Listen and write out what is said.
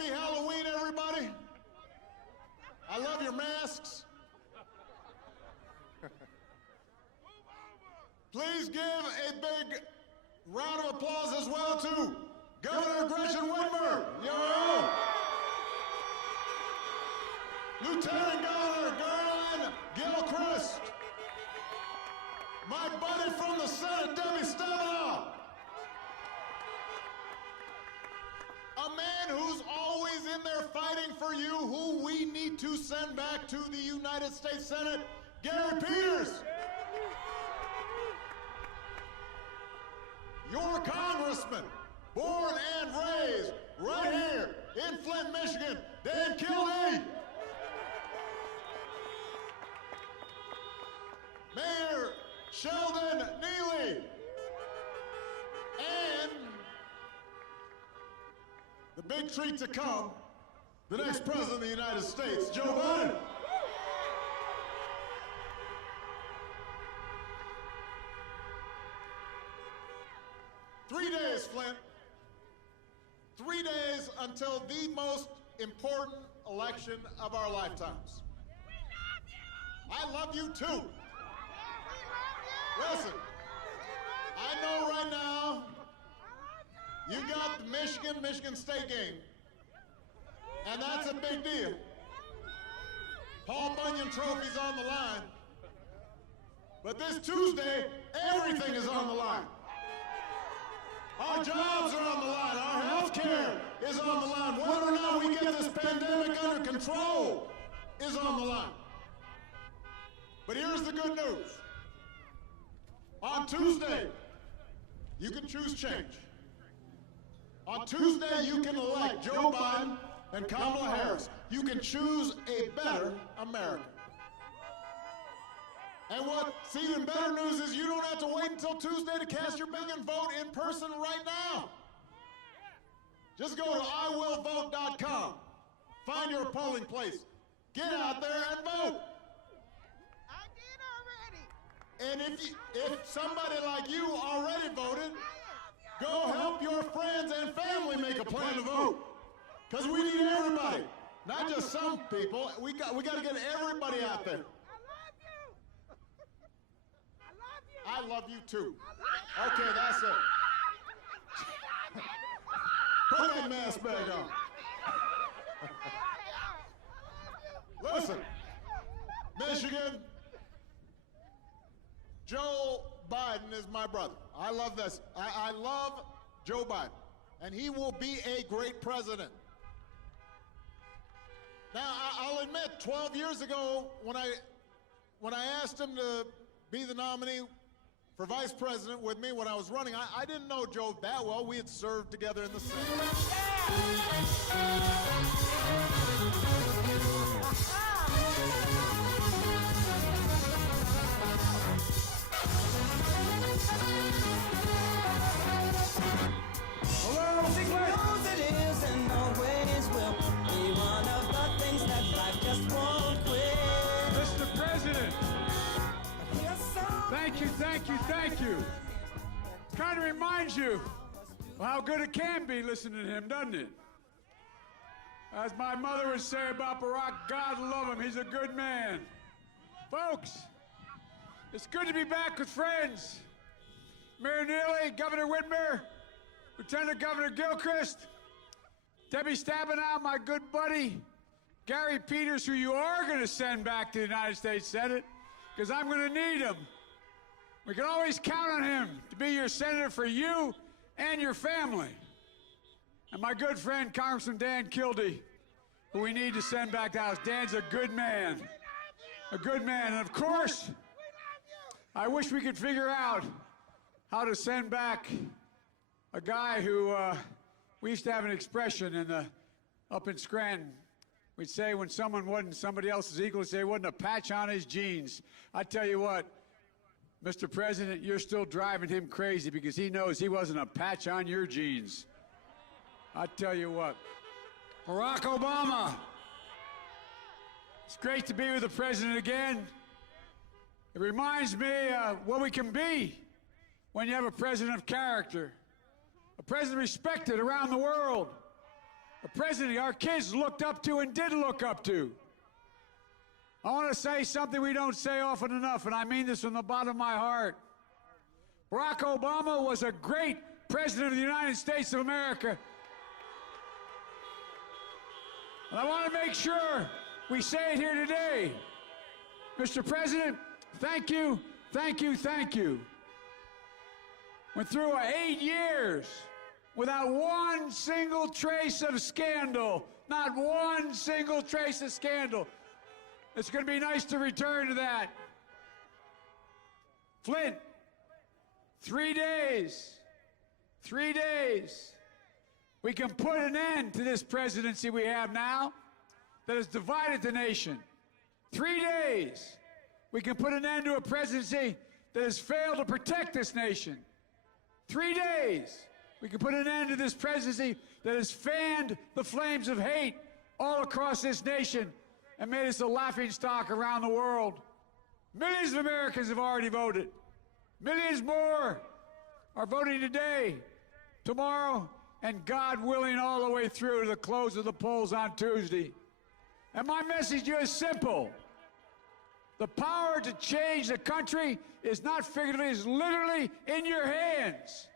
Happy Halloween, everybody. I love your masks. Please give a big round of applause as well to Governor Gretchen Whitmer, your own. Lieutenant Governor Caroline Gilchrist. My buddy from the Senate, Debbie Stabenow. A man who's always in there fighting for you, who we need to send back to the United States Senate, Gary Peters. Your congressman, born and raised right here in Flint, Michigan, Dan Kildee. Mayor Sheldon Neely. And the big treat to come, the next president of the United States, Joe Biden. Flint. 3 days until the most important election of our lifetimes. I love you too. Listen, I know right now you got the Michigan State game, and that's a big deal. Paul Bunyan Trophy's on the line, but this Tuesday, everything is on the line. Our jobs are on the line. Our health care is on the line. Whether or not we get this pandemic under control is on the line. But here's the good news. On Tuesday, you can choose change. On Tuesday, you can elect Joe Biden and Kamala Harris. You can choose a better America. And what's even better news is you don't have to wait until Tuesday to cast your big vote in person right now. Just go to iwillvote.com. Find your polling place. Get out there and vote. I did already. And if somebody like you already voted, go help your friends and family make a plan to vote. Because we need everybody, not just some people. We got to get everybody out there. I love you too. Okay, that's it. Put that mask back on. Listen, Michigan, Joe Biden is my brother. I love this. I love Joe Biden, and he will be a great president. Now, I'll admit, 12 years ago, when I asked him to be the nominee for vice president with me when I was running, I didn't know Joe that well. We had served together in the Senate. Hello, knows it is and always will be one of the things that life just won't quit. Mr. President. Thank you. Kind of reminds you of how good it can be listening to him, doesn't it? As my mother would say about Barack, God love him, he's a good man. Folks, it's good to be back with friends. Mayor Neely, Governor Whitmer, Lieutenant Governor Gilchrist, Debbie Stabenow, my good buddy, Gary Peters, who you are going to send back to the United States Senate, because I'm going to need him. We can always count on him to be your senator for you and your family. And my good friend, Congressman Dan Kildee, who we need to send back to the House. Dan's a good man. A good man. And of course, I wish we could figure out how to send back a guy who, we used to have an expression up in Scranton. We'd say when someone wasn't somebody else's equal, we'd say it wasn't a patch on his jeans. I tell you what, Mr. President, you're still driving him crazy because he knows he wasn't a patch on your jeans. I tell you what, Barack Obama, it's great to be with the president again. It reminds me what we can be when you have a president of character, a president respected around the world, a president our kids looked up to and did look up to. I want to say something we don't say often enough, and I mean this from the bottom of my heart. Barack Obama was a great president of the United States of America. And I want to make sure we say it here today. Mr. President, thank you, thank you, thank you. Went through 8 years without one single trace of scandal. Not one single trace of scandal. It's going to be nice to return to that. Flint, 3 days. 3 days. We can put an end to this presidency we have now that has divided the nation. 3 days. We can put an end to a presidency that has failed to protect this nation. 3 days. We can put an end to this presidency that has fanned the flames of hate all across this nation and made us a laughingstock around the world. Millions of Americans have already voted. Millions more are voting today, tomorrow, and God willing, all the way through to the close of the polls on Tuesday. And my message to you is simple. The power to change the country is not figuratively, it's literally in your hands.